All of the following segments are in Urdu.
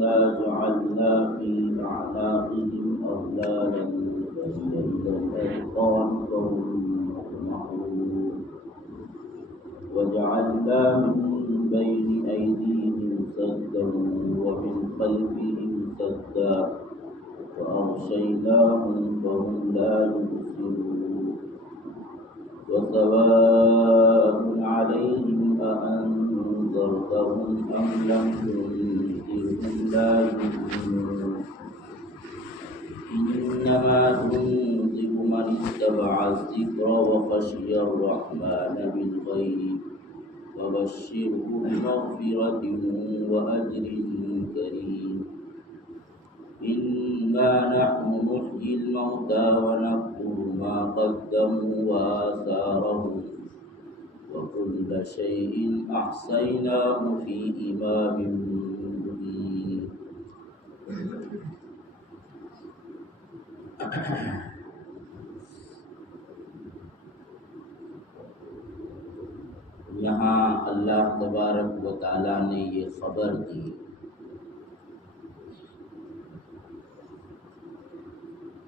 إنا جعلنا في أعناقهم أغلالا فهي إلى الأذقان فهم مقمحون وجعلنا من بين أيديهم سدا ومن خلفهم سدا فأغشيناهم فهم لا يبصرون وسواء عليهم أأنذرتهم أم لم تنذرهم لا يؤمنون إنما تنذر من اتبع الذكر وخشي الرحمن بالغيب فبشره بمغفرة وأجر كريم إنا نحن نحيي الموتى ونكتب ما قدموا وآثارهم وكل شيء أحصيناه في إمام مبين. یہاں اللہ تبارک و تعالیٰ نے یہ خبر دی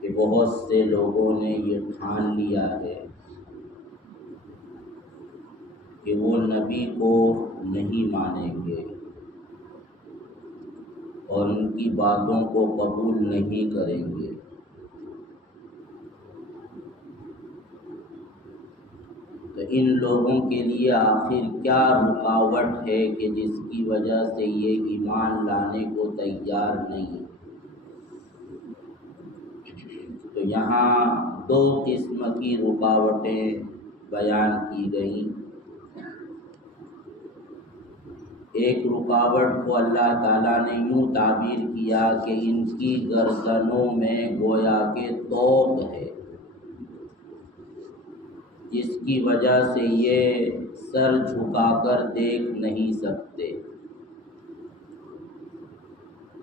کہ بہت سے لوگوں نے یہ ٹھان لیا ہے کہ وہ نبی کو نہیں مانیں گے اور ان کی باتوں کو قبول نہیں کریں گے. تو ان لوگوں کے لیے آخر کیا رکاوٹ ہے کہ جس کی وجہ سے یہ ایمان لانے کو تیار نہیں؟ تو یہاں دو قسم کی رکاوٹیں بیان کی گئیں. ایک رکاوٹ کو اللہ تعالیٰ نے یوں تعبیر کیا کہ ان کی گردنوں میں گویا کہ طوق ہے جس کی وجہ سے یہ سر جھکا کر دیکھ نہیں سکتے.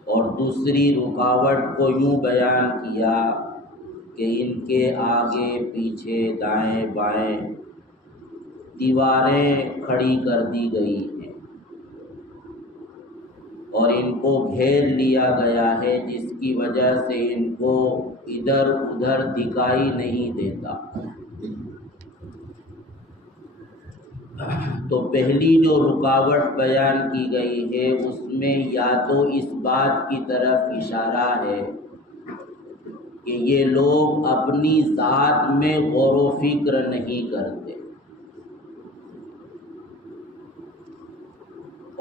اور دوسری رکاوٹ کو یوں بیان کیا کہ ان کے آگے پیچھے دائیں بائیں دیواریں کھڑی کر دی گئی ہیں اور ان کو گھیر لیا گیا ہے جس کی وجہ سے ان کو ادھر ادھر دکھائی نہیں دیتا. تو پہلی جو رکاوٹ بیان کی گئی ہے اس میں یا تو اس بات کی طرف اشارہ ہے کہ یہ لوگ اپنی ذات میں غور و فکر نہیں کرتے،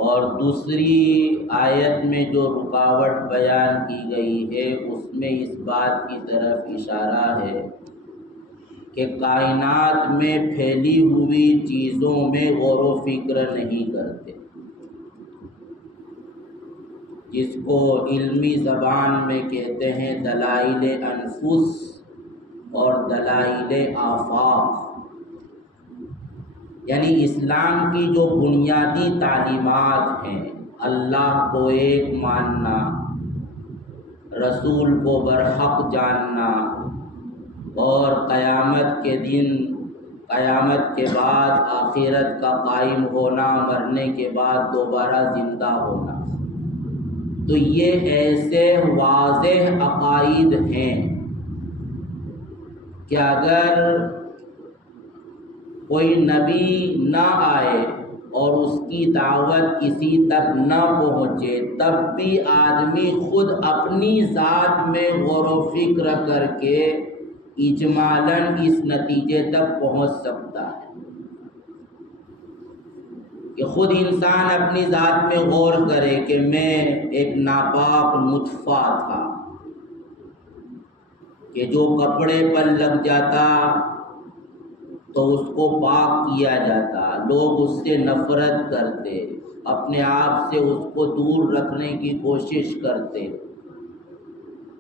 اور دوسری آیت میں جو رکاوٹ بیان کی گئی ہے اس میں اس بات کی طرف اشارہ ہے کہ کائنات میں پھیلی ہوئی چیزوں میں غور و فکر نہیں کرتے، جس کو علمی زبان میں کہتے ہیں دلائل انفس اور دلائل آفاق. یعنی اسلام کی جو بنیادی تعلیمات ہیں، اللہ کو ایک ماننا، رسول کو برحق جاننا، اور قیامت کے دن، قیامت کے بعد آخرت کا قائم ہونا، مرنے کے بعد دوبارہ زندہ ہونا، تو یہ ایسے واضح عقائد ہیں کہ اگر کوئی نبی نہ آئے اور اس کی دعوت کسی تک نہ پہنچے تب بھی آدمی خود اپنی ذات میں غور و فکر کر کے اجمالاً اس نتیجے تک پہنچ سکتا ہے کہ خود انسان اپنی ذات میں غور کرے کہ میں ایک ناپاک نطفہ تھا کہ جو کپڑے پر لگ جاتا تو اس کو پاک کیا جاتا، لوگ اس سے نفرت کرتے، اپنے آپ سے اس کو دور رکھنے کی کوشش کرتے.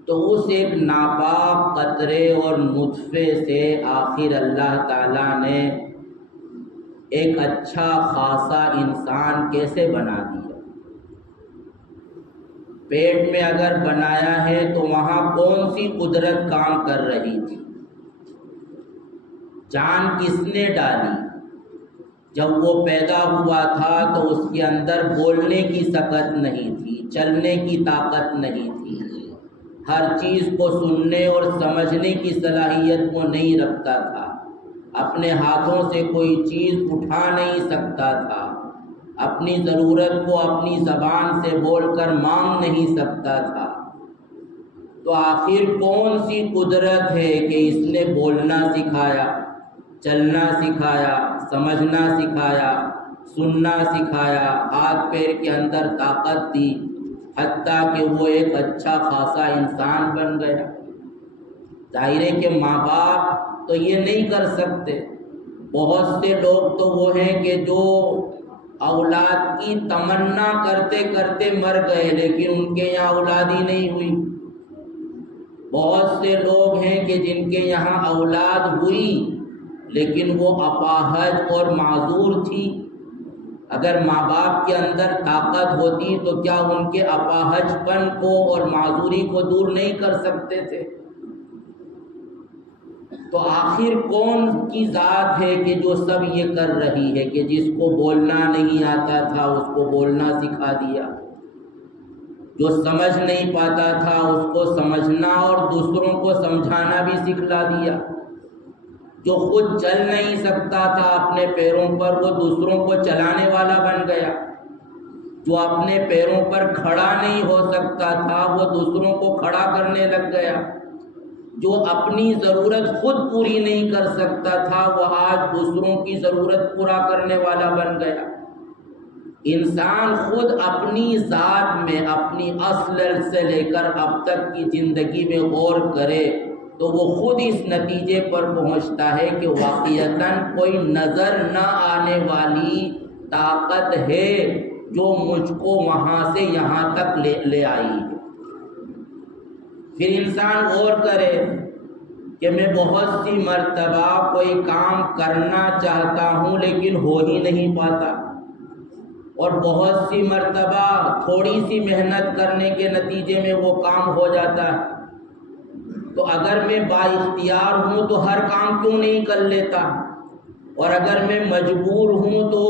تو اس ایک ناپاک قطرے اور نطفے سے آخر اللہ تعالیٰ نے ایک اچھا خاصا انسان کیسے بنا دیا. پیٹ میں اگر بنایا ہے تو وہاں کون سی قدرت کام کر رہی تھی؟ جان کس نے ڈالی؟ جب وہ پیدا ہوا تھا تو اس کے اندر بولنے کی طاقت نہیں تھی، چلنے کی طاقت نہیں تھی، ہر چیز کو سننے اور سمجھنے کی صلاحیت وہ نہیں رکھتا تھا، اپنے ہاتھوں سے کوئی چیز اٹھا نہیں سکتا تھا، اپنی ضرورت کو اپنی زبان سے بول کر مانگ نہیں سکتا تھا۔ تو آخر کون سی قدرت ہے کہ اس نے بولنا سکھایا، چلنا سکھایا، سمجھنا سکھایا، سننا سکھایا، ہاتھ پیر کے اندر طاقت دی، حتیٰ کہ وہ ایک اچھا خاصا انسان بن گیا؟ ظاہر ہے کہ ماں باپ تو یہ نہیں کر سکتے۔ بہت سے لوگ تو وہ ہیں کہ جو اولاد کی تمنا کرتے کرتے مر گئے لیکن ان کے یہاں اولاد ہی نہیں ہوئی۔ بہت سے لوگ ہیں کہ جن کے یہاں اولاد ہوئی لیکن وہ اپاہج اور معذور تھی۔ اگر ماں باپ کے اندر طاقت ہوتی تو کیا ان کے اپاہج پن کو اور معذوری کو دور نہیں کر سکتے تھے؟ تو آخر کون کی ذات ہے کہ جو سب یہ کر رہی ہے کہ جس کو بولنا نہیں آتا تھا اس کو بولنا سکھا دیا، جو سمجھ نہیں پاتا تھا اس کو سمجھنا اور دوسروں کو سمجھانا بھی سکھلا دیا، جو خود چل نہیں سکتا تھا اپنے پیروں پر وہ دوسروں کو چلانے والا بن گیا، جو اپنے پیروں پر کھڑا نہیں ہو سکتا تھا وہ دوسروں کو کھڑا کرنے لگ گیا، جو اپنی ضرورت خود پوری نہیں کر سکتا تھا وہ آج دوسروں کی ضرورت پورا کرنے والا بن گیا۔ انسان خود اپنی ذات میں اپنی اصل سے لے کر اب تک کی زندگی میں غور کرے تو وہ خود اس نتیجے پر پہنچتا ہے کہ واقعتاً کوئی نظر نہ آنے والی طاقت ہے جو مجھ کو وہاں سے یہاں تک لے آئی۔ پھر انسان غور کرے کہ میں بہت سی مرتبہ کوئی کام کرنا چاہتا ہوں لیکن ہو ہی نہیں پاتا، اور بہت سی مرتبہ تھوڑی سی محنت کرنے کے نتیجے میں وہ کام ہو جاتا ہے۔ تو اگر میں با اختیار ہوں تو ہر کام کیوں نہیں کر لیتا، اور اگر میں مجبور ہوں تو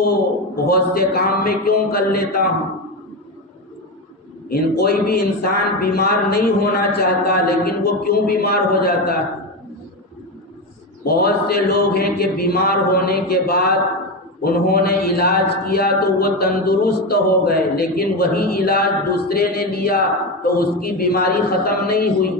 بہت سے کام میں کیوں کر لیتا ہوں؟ کوئی بھی انسان بیمار نہیں ہونا چاہتا لیکن وہ کیوں بیمار ہو جاتا ہے؟ بہت سے لوگ ہیں کہ بیمار ہونے کے بعد انہوں نے علاج کیا تو وہ تندرست ہو گئے لیکن وہی علاج دوسرے نے لیا تو اس کی بیماری ختم نہیں ہوئی۔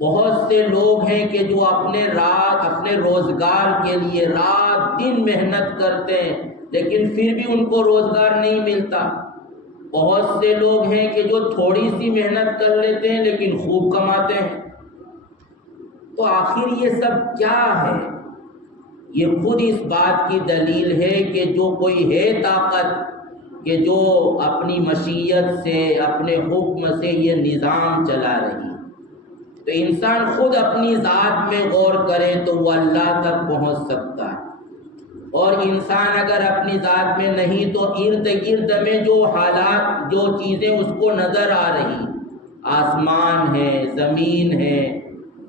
بہت سے لوگ ہیں کہ جو اپنے روزگار کے لیے رات دن محنت کرتے ہیں لیکن پھر بھی ان کو روزگار نہیں ملتا۔ بہت سے لوگ ہیں کہ جو تھوڑی سی محنت کر لیتے ہیں لیکن خوب کماتے ہیں۔ تو آخر یہ سب کیا ہے؟ یہ خود اس بات کی دلیل ہے کہ جو کوئی ہے طاقت کہ جو اپنی مشیت سے اپنے حکم سے یہ نظام چلا رہی، تو انسان خود اپنی ذات میں غور کرے تو وہ اللہ تک پہنچ سکتا ہے، اور انسان اگر اپنی ذات میں نہیں تو ارد گرد میں جو حالات جو چیزیں اس کو نظر آ رہی، آسمان ہے، زمین ہے،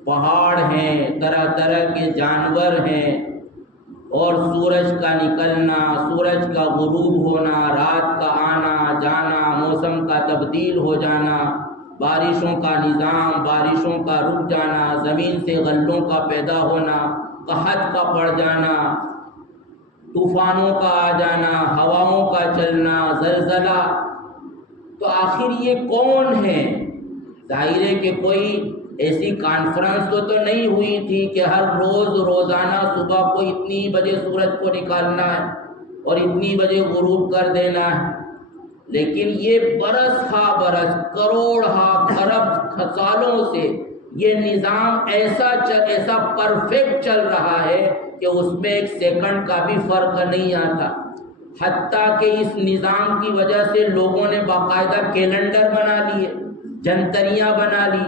پہاڑ ہیں، طرح طرح کے جانور ہیں، اور سورج کا نکلنا، سورج کا غروب ہونا، رات کا آنا جانا، موسم کا تبدیل ہو جانا، بارشوں کا نظام، بارشوں کا رک جانا، زمین سے غلوں کا پیدا ہونا، قحط کا پڑ جانا، طوفانوں کا آ جانا، ہواؤں کا چلنا، زلزلہ، تو آخر یہ کون ہے؟ ظاہر ہے کہ کوئی ایسی کانفرنس تو نہیں ہوئی تھی کہ ہر روزانہ صبح کو اتنی بجے سورج کو نکالنا ہے اور اتنی بجے غروب کر دینا ہے، لیکن یہ برس ہا برس، کروڑ ہا خرب سالوں سے یہ نظام ایسا پرفیکٹ چل رہا ہے کہ اس میں ایک سیکنڈ کا بھی فرق نہیں آتا، حتیٰ کہ اس نظام کی وجہ سے لوگوں نے باقاعدہ کیلنڈر بنا لیے، جنتریاں بنا لی،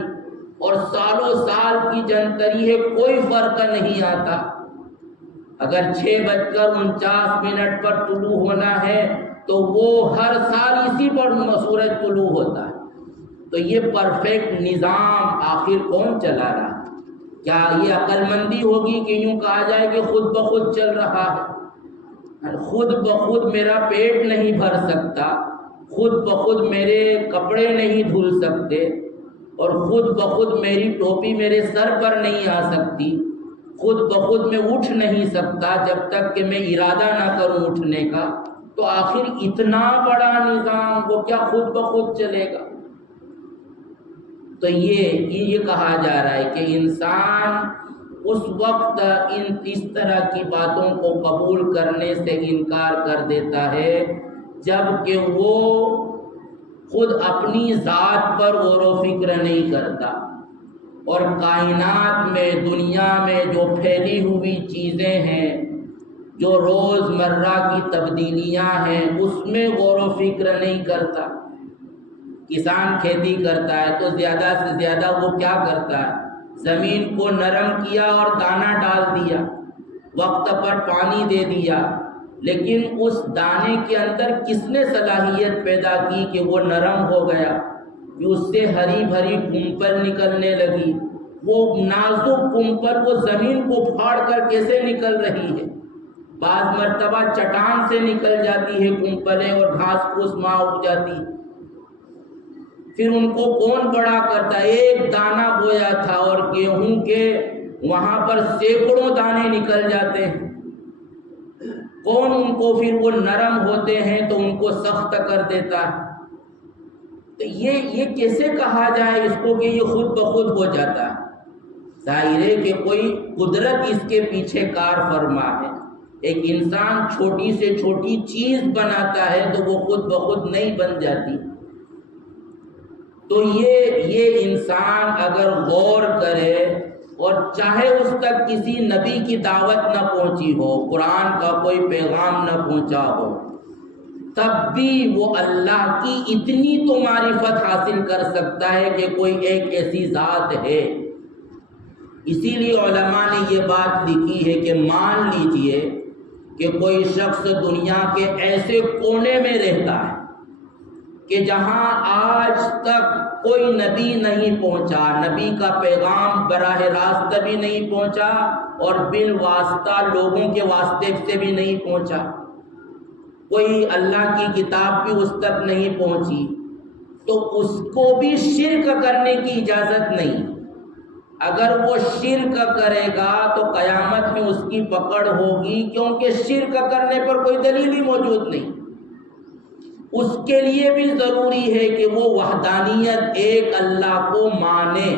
اور سالوں سال کی جنتری ہے، کوئی فرق نہیں آتا۔ اگر 6:49 پر طلوع ہونا ہے تو وہ ہر سال اسی پر سورج طلوع ہوتا ہے۔ تو یہ پرفیکٹ نظام آخر کون چلا رہا ہے؟ کیا یہ عقل مندی ہوگی کہ یوں کہا جائے کہ خود بخود چل رہا ہے؟ خود بخود میرا پیٹ نہیں بھر سکتا، خود بخود میرے کپڑے نہیں دھل سکتے، اور خود بخود میری ٹوپی میرے سر پر نہیں آ سکتی، خود بخود میں اٹھ نہیں سکتا جب تک کہ میں ارادہ نہ کروں اٹھنے کا، تو آخر اتنا بڑا نظام وہ کیا خود بخود چلے گا؟ تو یہ کہا جا رہا ہے کہ انسان اس وقت اس طرح کی باتوں کو قبول کرنے سے انکار کر دیتا ہے جب کہ وہ خود اپنی ذات پر غور و فکر نہیں کرتا، اور کائنات میں، دنیا میں جو پھیلی ہوئی چیزیں ہیں، جو روز مرہ کی تبدیلیاں ہیں، اس میں غور و فکر نہیں کرتا۔ کسان کھیتی کرتا ہے تو زیادہ سے زیادہ وہ کیا کرتا ہے؟ زمین کو نرم کیا اور دانہ ڈال دیا، وقت پر پانی دے دیا، لیکن اس دانے کے اندر کس نے صلاحیت پیدا کی کہ وہ نرم ہو گیا، کہ اس سے ہری بھری کمپل نکلنے لگی؟ وہ نازک کمپل وہ زمین کو پھاڑ کر کیسے نکل رہی ہے؟ بعض مرتبہ چٹان سے نکل جاتی ہے کمپلیں اور گھاس پھوس ماں اگ جاتی، پھر ان کو کون بڑا کرتا؟ ایک دانہ بویا تھا اور گیہوں کے وہاں پر سینکڑوں دانے نکل جاتے ہیں، کون ان کو پھر وہ نرم ہوتے ہیں تو ان کو سخت کر دیتا ہے؟ تو یہ کیسے کہا جائے اس کو کہ یہ خود بخود ہو جاتا ہے؟ ظاہر ہے کہ کوئی قدرت اس کے پیچھے کار فرما ہے۔ ایک انسان چھوٹی سے چھوٹی چیز بناتا ہے تو وہ خود بخود نہیں بن جاتی۔ تو یہ انسان اگر غور کرے اور چاہے اس تک کسی نبی کی دعوت نہ پہنچی ہو، قرآن کا کوئی پیغام نہ پہنچا ہو، تب بھی وہ اللہ کی اتنی تو معرفت حاصل کر سکتا ہے کہ کوئی ایک ایسی ذات ہے۔ اسی لیے علماء نے یہ بات لکھی ہے کہ مان لیجئے کہ کوئی شخص دنیا کے ایسے کونے میں رہتا ہے کہ جہاں آج تک کوئی نبی نہیں پہنچا، نبی کا پیغام براہ راست بھی نہیں پہنچا اور بالواسطہ لوگوں کے واسطے سے بھی نہیں پہنچا، کوئی اللہ کی کتاب بھی اس تک نہیں پہنچی، تو اس کو بھی شرک کرنے کی اجازت نہیں۔ اگر وہ شرک کرے گا تو قیامت میں اس کی پکڑ ہوگی، کیونکہ شرک کرنے پر کوئی دلیل ہی موجود نہیں۔ اس کے لیے بھی ضروری ہے کہ وہ وحدانیت ایک اللہ کو مانے۔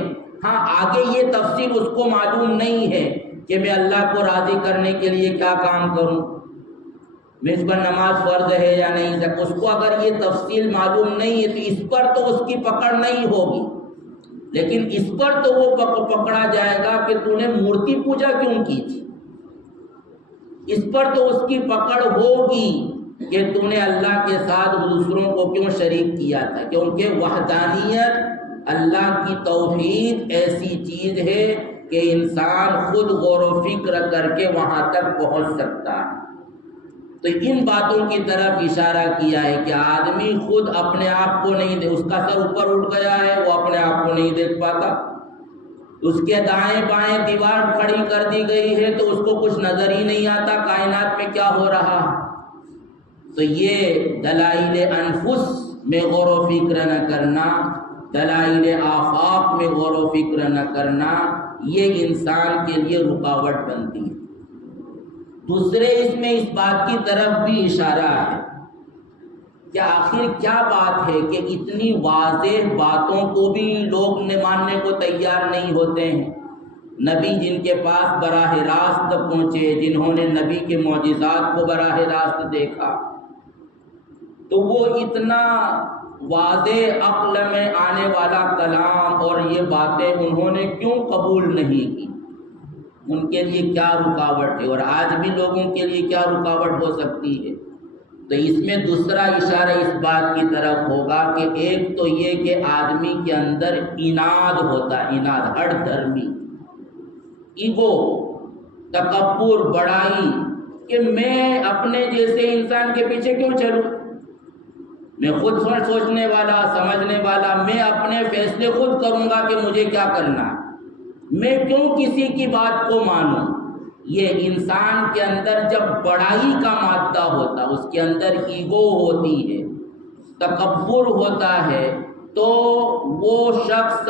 ہاں، آگے یہ تفصیل اس کو معلوم نہیں ہے کہ میں اللہ کو راضی کرنے کے لیے کیا کام کروں، میں اس پر نماز فرض ہے یا نہیں، اس کو اگر یہ تفصیل معلوم نہیں ہے تو اس پر تو اس کی پکڑ نہیں ہوگی، لیکن اس پر تو وہ پکڑا جائے گا کہ تو نے مورتی پوجا کیوں کی تھی، اس پر تو اس کی پکڑ ہوگی کہ تو نے اللہ کے ساتھ دوسروں کو کیوں شریک کیا تھا، کیونکہ وحدانیت، اللہ کی توحید ایسی چیز ہے کہ انسان خود غور و فکر کر کے وہاں تک پہنچ سکتا ہے۔ تو ان باتوں کی طرف اشارہ کیا ہے کہ آدمی خود اپنے آپ کو نہیں اس کا سر اوپر اٹھ گیا ہے، وہ اپنے آپ کو نہیں دیکھ پاتا، اس کے دائیں بائیں دیوار کھڑی کر دی گئی ہے تو اس کو کچھ نظر ہی نہیں آتا کائنات میں کیا ہو رہا ہے۔ تو یہ دلائل انفس میں غور و فکر نہ کرنا، دلائل آفاق میں غور و فکر نہ کرنا، یہ انسان کے لیے رکاوٹ بنتی ہے۔ دوسرے اس میں اس بات کی طرف بھی اشارہ ہے کہ آخر کیا بات ہے کہ اتنی واضح باتوں کو بھی لوگ ماننے کو تیار نہیں ہوتے ہیں۔ نبی جن کے پاس براہ راست پہنچے، جنہوں نے نبی کے معجزات کو براہ راست دیکھا، تو وہ اتنا واضح عقل میں آنے والا کلام اور یہ باتیں انہوں نے کیوں قبول نہیں کی؟ ان کے لیے کیا رکاوٹ ہے، اور آج بھی لوگوں کے لیے کیا رکاوٹ ہو سکتی ہے؟ تو اس میں دوسرا اشارہ اس بات کی طرف ہوگا کہ ایک تو یہ کہ آدمی کے اندر اناد ہوتا ہے، اناد، ہٹ دھرمی، ایگو، تکبر، بڑائی، کہ میں اپنے جیسے انسان کے پیچھے کیوں چلوں، میں خود سوچنے والا، سمجھنے والا، میں اپنے فیصلے خود کروں گا کہ مجھے کیا کرنا، میں کیوں کسی کی بات کو مانوں۔ یہ انسان کے اندر جب بڑائی کا مادہ ہوتا، اس کے اندر ایگو ہوتی ہے، تکبر ہوتا ہے، تو وہ شخص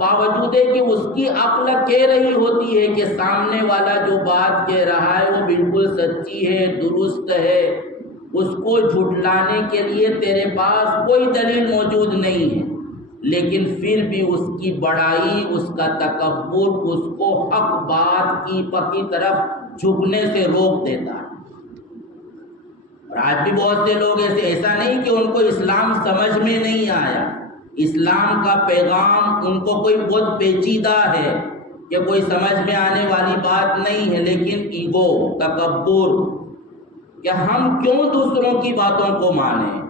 باوجود ہے کہ اس کی عقل کہہ رہی ہوتی ہے کہ سامنے والا جو بات کہہ رہا ہے وہ بالکل سچی ہے، درست ہے، اس کو جھٹلانے کے لیے تیرے پاس کوئی دلیل موجود نہیں ہے، لیکن پھر بھی اس کی بڑائی، اس کا تکبر اس کو حق بات کی طرف جھکنے سے روک دیتا ہے۔ اور آج بھی بہت سے لوگ ایسا نہیں کہ ان کو اسلام سمجھ میں نہیں آیا، اسلام کا پیغام ان کو کوئی بہت پیچیدہ ہے کہ کوئی سمجھ میں آنے والی بات نہیں ہے، لیکن ایگو، تکبر کہ ہم کیوں دوسروں کی باتوں کو مانیں،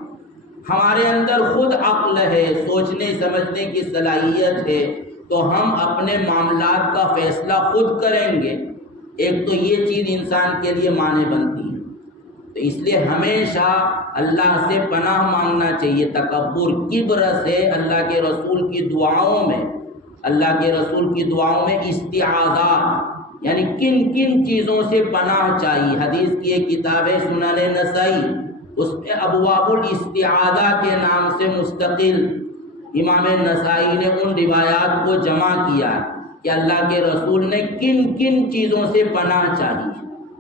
ہمارے اندر خود عقل ہے، سوچنے سمجھنے کی صلاحیت ہے، تو ہم اپنے معاملات کا فیصلہ خود کریں گے۔ ایک تو یہ چیز انسان کے لیے معنی بنتی ہے، تو اس لیے ہمیشہ اللہ سے پناہ مانگنا چاہیے تکبر، کبر سے۔ اللہ کے رسول کی دعاؤں میں استعاذات، یعنی کن کن چیزوں سے پناہ چاہیے۔ حدیث کی ایک کتاب ہے سنن نسائی، اس میں ابواب الاستعاذہ کے نام سے مستقل امام نسائی نے ان روایات کو جمع کیا کہ اللہ کے رسول نے کن کن چیزوں سے پناہ چاہی۔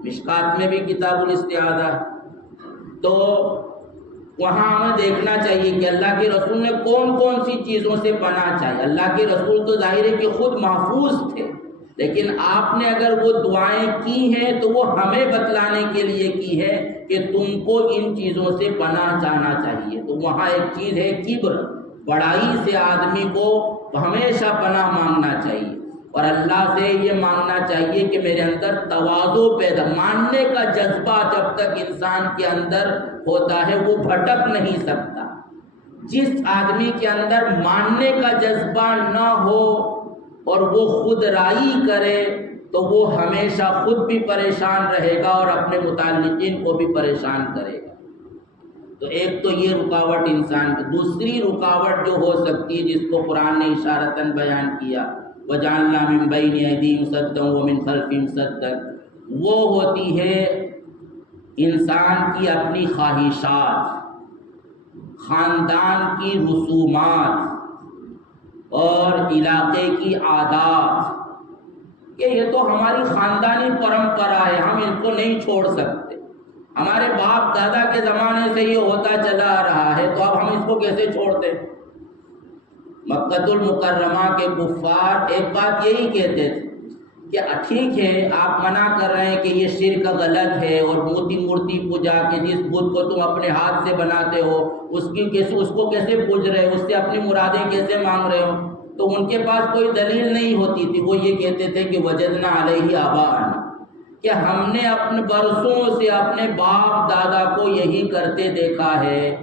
مشکات میں بھی کتاب الاستعاذہ، تو وہاں ہمیں دیکھنا چاہیے کہ اللہ کے رسول نے کون کون سی چیزوں سے پناہ چاہی۔ اللہ کے رسول تو ظاہر ہے کہ خود محفوظ تھے، لیکن آپ نے اگر وہ دعائیں کی ہیں تو وہ ہمیں بتلانے کے لیے کی ہے کہ تم کو ان چیزوں سے پناہ چاہنا چاہیے۔ تو وہاں ایک چیز ہے کبر، بڑائی سے آدمی کو ہمیشہ پناہ مانگنا چاہیے، اور اللہ سے یہ مانگنا چاہیے کہ میرے اندر تواضع پیدا، ماننے کا جذبہ جب تک انسان کے اندر ہوتا ہے وہ بھٹک نہیں سکتا۔ جس آدمی کے اندر ماننے کا جذبہ نہ ہو اور وہ خود رائی کرے تو وہ ہمیشہ خود بھی پریشان رہے گا اور اپنے متعلقین کو بھی پریشان کرے گا۔ تو ایک تو یہ رکاوٹ انسان کی۔ دوسری رکاوٹ جو ہو سکتی ہے جس کو قرآن نے اشارتاً بیان کیا، وَجَعَلْنَا مِن بَيْنِ أَيْدِيهِمْ سَدًّا وَمِن خَلْفِهِمْ سَدًّا، وہ ہوتی ہے انسان کی اپنی خواہشات، خاندان کی رسومات اور علاقے کی عادات، کہ یہ تو ہماری خاندانی پرمپرا ہے، ہم ان کو نہیں چھوڑ سکتے، ہمارے باپ دادا کے زمانے سے یہ ہوتا چلا آ رہا ہے، تو اب ہم اس کو کیسے چھوڑتے۔ مکہ المکرمہ کے کفار ایک بات یہی کہتے تھے کہ ٹھیک ہے آپ منع کر رہے ہیں کہ یہ شرک غلط ہے، اور مورتی پوجا کے جس بت کو تم اپنے ہاتھ سے بناتے ہو اس کو کیسے پوج رہے ہو، اس سے اپنی مرادیں کیسے مانگ رہے ہو، تو ان کے پاس کوئی دلیل نہیں ہوتی تھی۔ وہ یہ کہتے تھے کہ وجدنا علیہ آباءنا، کہ ہم نے اپنے برسوں سے اپنے باپ دادا کو یہی کرتے دیکھا ہے،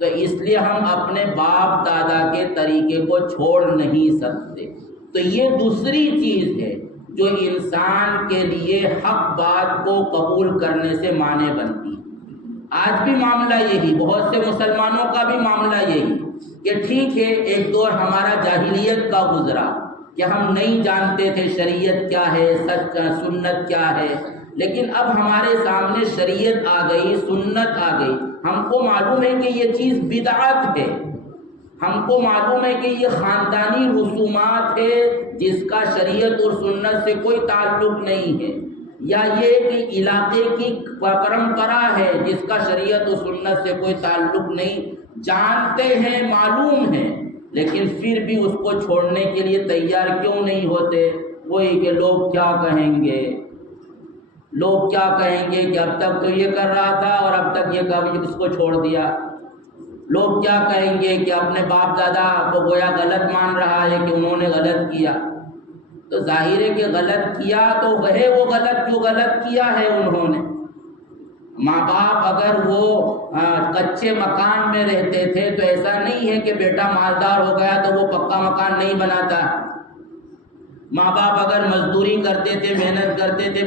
تو اس لیے ہم اپنے باپ دادا کے طریقے کو چھوڑ نہیں سکتے۔ تو یہ دوسری چیز ہے جو انسان کے لیے حق بات کو قبول کرنے سے مانے بنتی ہے۔ آج بھی معاملہ یہی، بہت سے مسلمانوں کا بھی معاملہ یہی کہ ٹھیک ہے ایک دور ہمارا جاہلیت کا گزرا کہ ہم نہیں جانتے تھے شریعت کیا ہے، سچ سنت کیا ہے، لیکن اب ہمارے سامنے شریعت آ گئی، سنت آ گئی، ہم کو معلوم ہے کہ یہ چیز بدعت ہے، ہم کو معلوم ہے کہ یہ خاندانی رسومات ہے جس کا شریعت اور سنت سے کوئی تعلق نہیں ہے، یا یہ کہ علاقے کی پرمپرا ہے جس کا شریعت اور سنت سے کوئی تعلق نہیں، جانتے ہیں، معلوم ہے، لیکن پھر بھی اس کو چھوڑنے کے لیے تیار کیوں نہیں ہوتے؟ وہی کہ لوگ کیا کہیں گے، لوگ کیا کہیں گے کہ اب تک تو یہ کر رہا تھا اور اب تک یہ کب اس کو چھوڑ دیا، لوگ کیا کہیں گے کہ اپنے باپ دادا کو گویا غلط مان رہا ہے کہ انہوں نے غلط کیا۔ تو ظاہر ہے کہ غلط کیا تو ہے وہ غلط جو غلط کیا ہے انہوں نے۔ ماں باپ اگر وہ کچے مکان میں رہتے تھے تو ایسا نہیں ہے کہ بیٹا مالدار ہو گیا تو وہ پکا مکان نہیں بناتا۔ ماں باپ اگر مزدوری کرتے تھے، محنت کرتے تھے،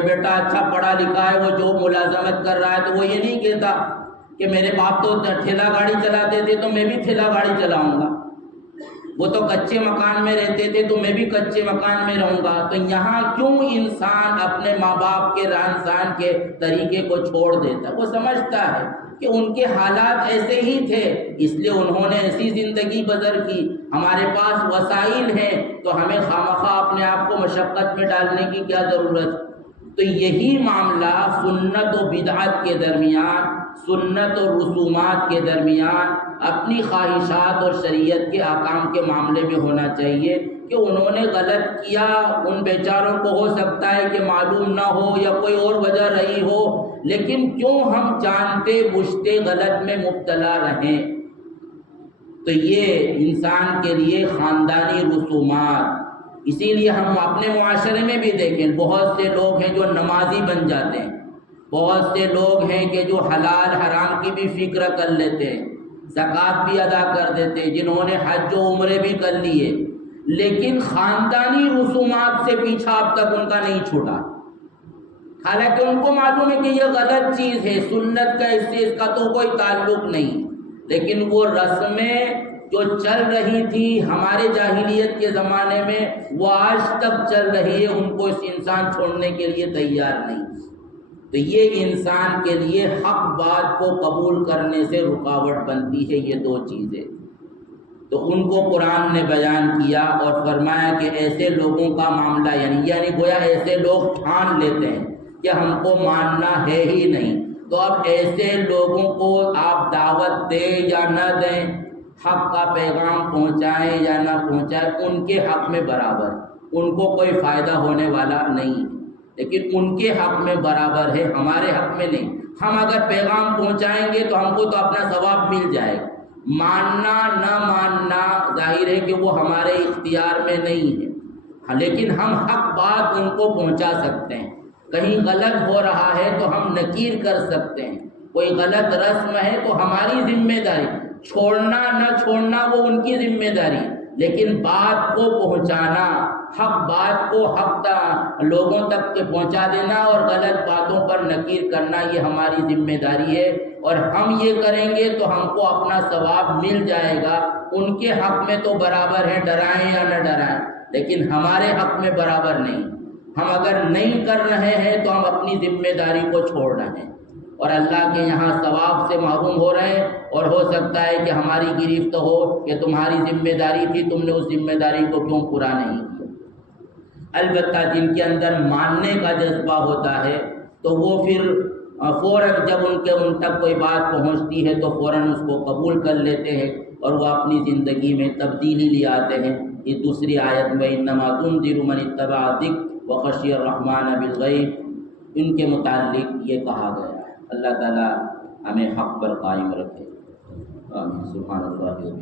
بیٹا اچھا پڑھا لکھا ہے، وہ جو ملازمت کر رہا ہے، تو وہ یہ نہیں کہتا کہ میرے باپ تو ٹھیلا گاڑی چلاتے تھے تو میں بھی ٹھیلا گاڑی چلاؤں گا۔ وہ تو کچے مکان میں رہتے تھے تو میں بھی کچے مکان میں رہوں گا، تو یہاں کیوں انسان اپنے ماں باپ کے رہن سہن کے طریقے کو چھوڑ دیتا؟ وہ سمجھتا ہے کہ ان کے حالات ایسے ہی تھے، اس لیے انہوں نے ایسی زندگی بسر کی، ہمارے پاس وسائل ہیں تو ہمیں خواہ اپنے آپ کو مشقت میں ڈالنے کی کیا ضرورت؟ تو یہی معاملہ سنت و بدعت کے درمیان، سنت و رسومات کے درمیان، اپنی خواہشات اور شریعت کے احکام کے معاملے میں ہونا چاہیے کہ انہوں نے غلط کیا، ان بیچاروں کو ہو سکتا ہے کہ معلوم نہ ہو یا کوئی اور وجہ رہی ہو، لیکن کیوں ہم جانتے بوجھتے غلط میں مبتلا رہیں؟ تو یہ انسان کے لیے خاندانی رسومات، اسی لیے ہم اپنے معاشرے میں بھی دیکھیں، بہت سے لوگ ہیں جو نمازی بن جاتے ہیں، بہت سے لوگ ہیں کہ جو حلال حرام کی بھی فکر کر لیتے ہیں، زکوٰۃ بھی ادا کر دیتے ہیں، جنہوں نے حج و عمرے بھی کر لیے، لیکن خاندانی رسومات سے پیچھا اب تک ان کا نہیں چھوٹا، حالانکہ ان کو معلوم ہے کہ یہ غلط چیز ہے، سنت کا اس کا تو کوئی تعلق نہیں، لیکن وہ رسمیں جو چل رہی تھی ہمارے جاہلیت کے زمانے میں وہ آج تک چل رہی ہے، ان کو اس انسان چھوڑنے کے لیے تیار نہیں۔ تو یہ انسان کے لیے حق بات کو قبول کرنے سے رکاوٹ بنتی ہے، یہ دو چیزیں۔ تو ان کو قرآن نے بیان کیا اور فرمایا کہ ایسے لوگوں کا معاملہ یعنی گویا ایسے لوگ ٹھان لیتے ہیں کہ ہم کو ماننا ہے ہی نہیں، تو اب ایسے لوگوں کو آپ دعوت دیں یا نہ دیں، حق کا پیغام پہنچائیں یا نہ پہنچائیں، ان کے حق میں برابر، ان کو کوئی فائدہ ہونے والا نہیں ہے، لیکن ان کے حق میں برابر ہے، ہمارے حق میں نہیں۔ ہم اگر پیغام پہنچائیں گے تو ہم کو تو اپنا ثواب مل جائے گا، ماننا نہ ماننا ظاہر ہے کہ وہ ہمارے اختیار میں نہیں ہے، ہاں لیکن ہم حق بات ان کو پہنچا سکتے ہیں، کہیں غلط ہو رہا ہے تو ہم نکیر کر سکتے ہیں، کوئی غلط رسم ہے تو ہماری ذمہ داری، چھوڑنا نہ چھوڑنا وہ ان کی ذمہ داری، لیکن بات کو پہنچانا، حق بات کو حق لوگوں تک پہنچا دینا اور غلط باتوں پر نکیر کرنا یہ ہماری ذمہ داری ہے، اور ہم یہ کریں گے تو ہم کو اپنا ثواب مل جائے گا۔ ان کے حق میں تو برابر ہے، ڈرائیں یا نہ ڈرائیں، لیکن ہمارے حق میں برابر نہیں۔ ہم اگر نہیں کر رہے ہیں تو ہم اپنی ذمہ داری کو چھوڑ رہے ہیں اور اللہ کے یہاں ثواب سے محروم ہو رہے ہیں، اور ہو سکتا ہے کہ ہماری گرفت ہو کہ تمہاری ذمہ داری تھی، تم نے اس ذمہ داری کو کیوں پورا نہیں کیا۔ البتہ جن کے اندر ماننے کا جذبہ ہوتا ہے تو وہ پھر فوراً جب ان تک کوئی بات پہنچتی ہے تو فوراً اس کو قبول کر لیتے ہیں اور وہ اپنی زندگی میں تبدیلی لے آتے ہیں۔ اس دوسری آیت میں انما تنذر من اتبع الذکر وخشی الرحمن بالغیب، ان کے متعلق یہ کہا گیا ہے۔ اللہ تعالیٰ ہمیں حق پر قائم رکھے، آمین۔ سبحان اللہ۔